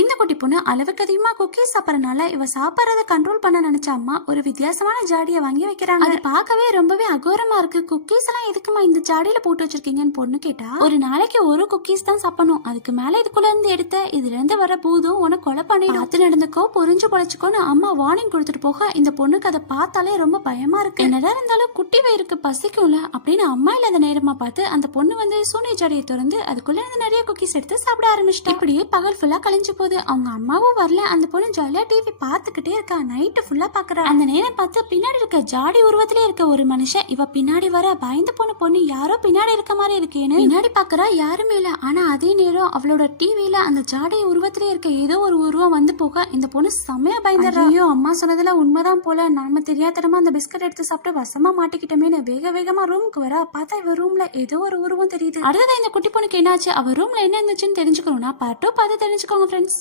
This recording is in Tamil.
இந்த குட்டி பொண்ணு அளவுக்கு அதிகமா குக்கீஸ் சாப்பிடறனால இவ சாப்பிடறத கண்ட்ரோல் பண்ண நினைச்ச அம்மா ஒரு வித்தியாசமான ஜாடியை வாங்கி வைக்கிறாங்க. அது பார்க்கவே ரொம்பவே அகோரமா இருக்கு. குக்கீஸ் எல்லாம் எதுக்குமா இந்த ஜாடியில போட்டு வச்சிருக்கீங்கன்னு பொண்ணு கேட்டா, ஒரு நாளைக்கு ஒரு குக்கீஸ் தான் சாப்பிடணும், அதுக்கு மேல இதுக்குள்ள இருந்து எடுத்த இதுல இருந்து வர பூதும் உனக்கு கொலை பண்ணிடும், அது நடந்துக்கோ புரிஞ்சு பொழைச்சுக்கோன்னு அம்மா வார்னிங் கொடுத்துட்டு போக இந்த பொண்ணுக்கு அதை பார்த்தாலே ரொம்ப பயமா இருக்கு. என்னதான் இருந்தாலும் குட்டி வயிறுக்கு பசிக்கும்ல அப்படின்னு அம்மா இல்லாத நேரமா பார்த்து அந்த பொண்ணு வந்து சூனிய ஜாடியை திறந்து அதுக்குள்ள இருந்து நிறைய குக்கீஸ் எடுத்து சாப்பிட ஆரம்பிச்சிட்டா. இப்படியே பகல் ஃபுல்லா கழிஞ்சு போகுது. அவங்க அம்மாவும் வரல. அந்த பொண்ணு ஜாலியா டிவி பாத்துக்கிட்டே இருக்கா. நைட்டு ஃபுல்லா பாக்குறா. அந்த நேரம் பார்த்து பின்னாடி இருக்க ஜாடி உருவத்திலே இருக்க ஒரு மனுஷன் இவ பின்னாடி வர பயந்து போன பொண்ணு யாரோ பின்னாடி இருக்க மாதிரி இருக்கேன்னு பின்னாடி பாக்குறா. யாருமே இல்ல. ஆனா அதே நேரம் அவளோட டிவில அந்த ஜாடி உருவத்திலே இருக்க ஏதோ ஒரு உருவம் வந்து போக இந்த பொண்ணு செம்மையா பயந்துடுறா. ஐயோ அம்மா சொன்னதுல உண்மைதான் போல, நாம தெரியாதனமா அந்த பிஸ்கட் எடுத்து சாப்பிட்டு வசமா மாட்டிக்கிட்டோமேனு வேக வேகமா ரூமுக்கு வரா. பார்த்தா இவ ரூம்ல ஏதோ ஒரு உருவம் தெரியுது. அடுத்தது இந்த குட்டி பொண்ணுக்கு என்னாச்சு, அவ ரூம்ல என்ன இருந்துச்சுன்னு தெரிஞ்சுக்கணும்னா பார்ட் 2 பார்த்து தெரிஞ்சுக்கோங்க ஃப்ரெண்ட்ஸ்.